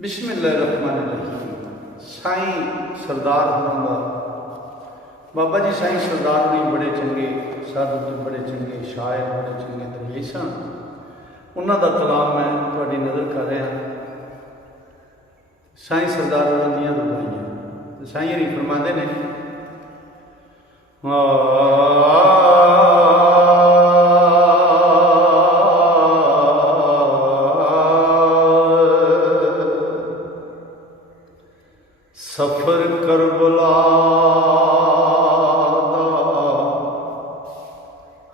बिस्मिल्लाहिर्रहमानिर्रहीम। साईं सरदार होना बाबा जी साईं सरदार भी बड़े चंगे साधु तो बड़े चंगे शायर बड़े चंगे दरवेश सन। उन्हों का कलाम मैं थोड़ी नज़र कर रहा। साईं सरदार दियां रुबाइयां साईं हरी फरमाते ने सफर करबला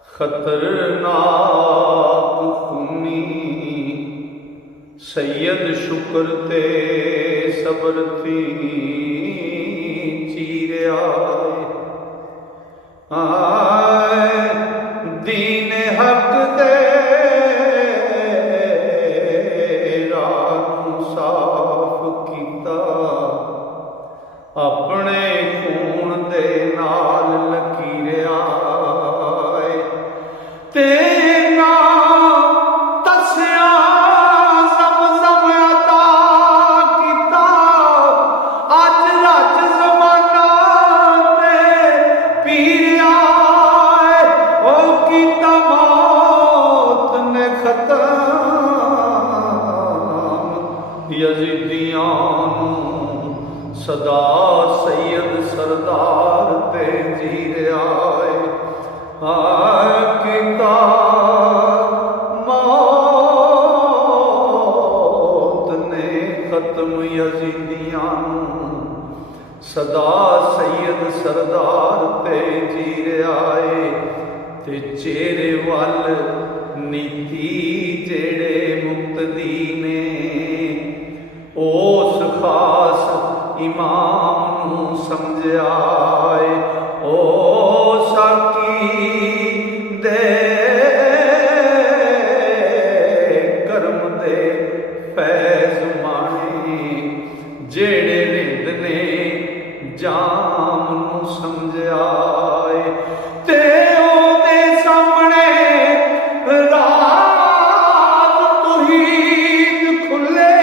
खतरनाक खूनी सैयद शुक्र ते सबर थी चीर आए दीन हक दे राह साफ किता अपने खून दे नाल लकीरिया ते ना दस्या ज़म-ज़म अता कीता अज रज ज़माना ते पीरिया ओ कीता मौत ने खत्म यज़ीदियां सदा सैयद सरदार ते जीरे आए किता मौत ने खत्म यज़ीदियां सदा सैयद सरदार ते जीरे आए ते चेहरे वल नीति जेड़े मुक्तदी ने उस खास इमाम नू समझाए ओ साकी दे करम दे फैज़ माने जेड़े रिंद ने जाम नू समझाए ते ओदे सामने रात तौहीद खुले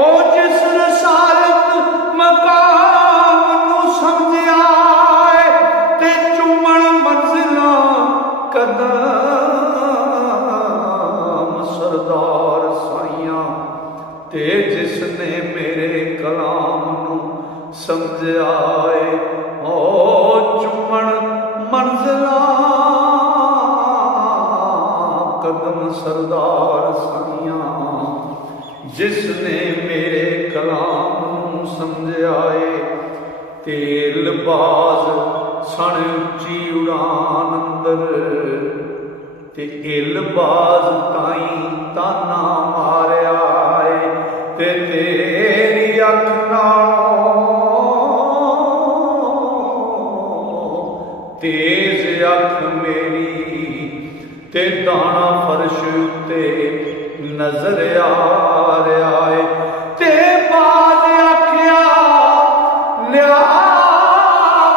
ओ जिस रसालत मकाम नू समझाए ते चुमण मंजिला कदम सरदार साइयां ते जिसने मेरे कलाम नू समझाए ओ चुमण मंजिला कदम सरदार साइयां जिसने मेरे कलाम नू समझाए तेल बाज सण उच्ची उड़ान अंदर ते इल बाज ताई ताना मारिया ते तेरी अख तेज अख मेरी ते दाना फर्श उत्ते नजर आ रहा है ते बाज आख्या लिया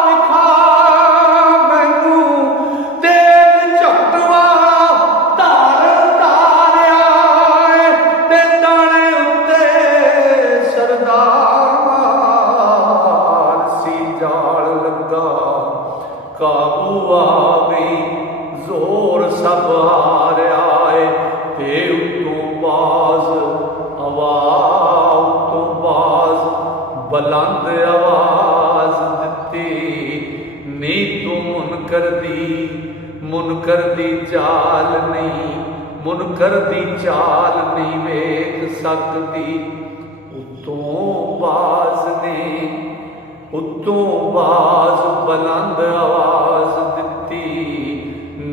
विखा मैनू तेज झटवा धार धारिया ते दाने उत्ते सरदार सी जाल लगा काबू आ गई जोर सब आ रहा है ते उतों बाज आवाज तो बाज बुलंद आवाज दिती नी तू मुनकर दी चाल नहीं वेख सकती उत्तों बाज बुलंद आवाज दिती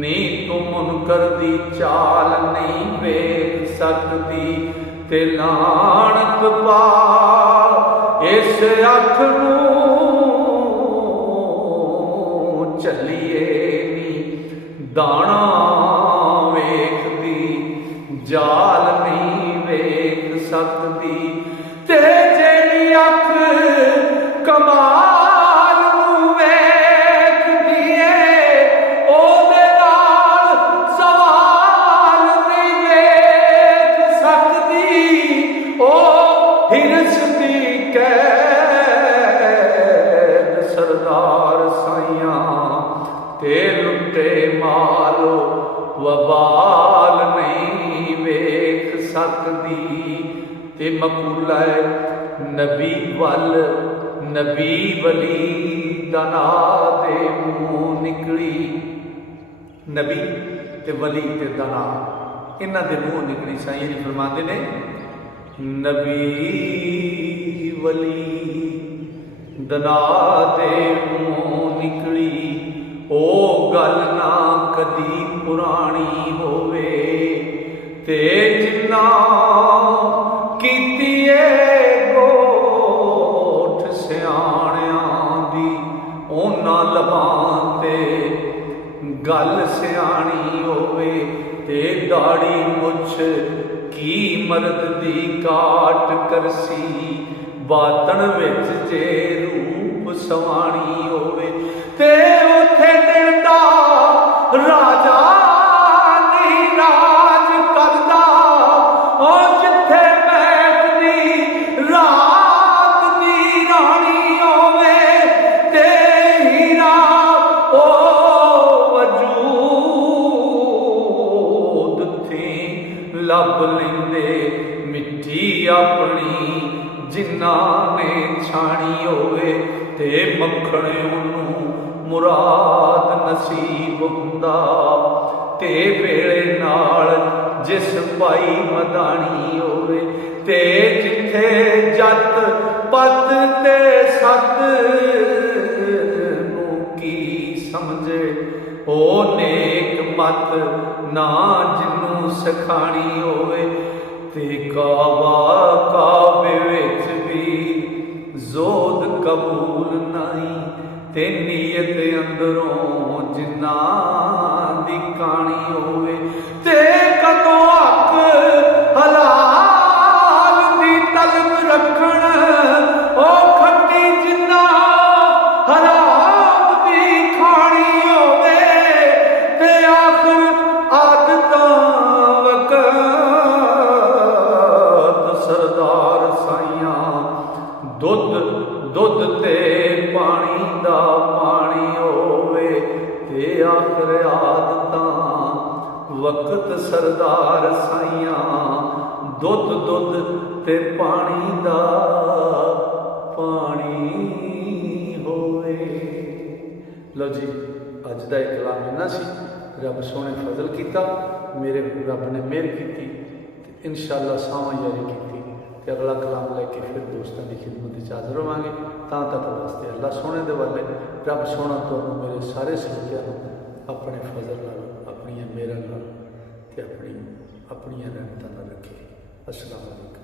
नी तू मुनकर दी चाल नहीं वेख सकती ते लानत पा इस अख नूं चलिए नी दाना वेखदी जाल नहीं वेख सकती ते जेड़ी अख कमाल नूं वेखदी है ओदे नाल सवाल नहीं वेख सकदी ओ ते मकूला है नबी वल नबी वली दना दे मुँह निकली। नबी ते वली ते दना इन्हां दे मुँह निकली। साईं जी फरमाते ने नबी वली दना दे मुँह निकली ओ गल ना कदी पुरानी होवे ते जिन्ना कीती गोठ सियाणियां दी उन्हां लभां ते गल सियाणी होवे ते दाड़ी मुछ की मर्द दी काट करसी बातन विच जे रूप सवाणी होवे ते उथे देंदा राजा नहीं राज करदा ओ जिथे बैठदी रात दी रानी होवे ते हीरा ओ वजूद थी लब लेंदे मिट्टी अपनी जिन्ना ने छाणी होवे ते मक्खण ओनू मुराद नसीब हुंदा ते वेले नाल जिस पाई मदानी होवे ते जिथे जत पत ते सत नू की समझे ओ नेक मत ना जिन्नू सखाणी होवे ते काबा काबे विच भी जोद कबूल नहीं ते नीयत अंदरों जिन्ना दी कहानी होवे ते कदों हक हलाल दी तलब रखण ओ खट्टी जिन्ना हराम दी खानी होवे ते आखिर आदतां वकत सरदार साइयां दुध दुध ते पानी दा पानी होवे ते आखिर आदतां वक्त सरदार साइयां दुध दुध ते पानी दा पानी होवे। लो जी अज दा एक कलाम इन्ना सी। रब सोने फजल किया, मेरे रब ने मेहर की, इंशाअल्लाह सावां यारी की ते अगला कलाम लैके फिर दोस्तों की खिदमत हाजिर होवांगे। तां तक वास्ते अल्लाह सोने दे वाले रब सोना तो मेरे सारे श्रोतियां अपने फजल नाल अपनी मेहर नाल ते अपनी रहमतां नाल रखे। अस्सलाम वालेकुम।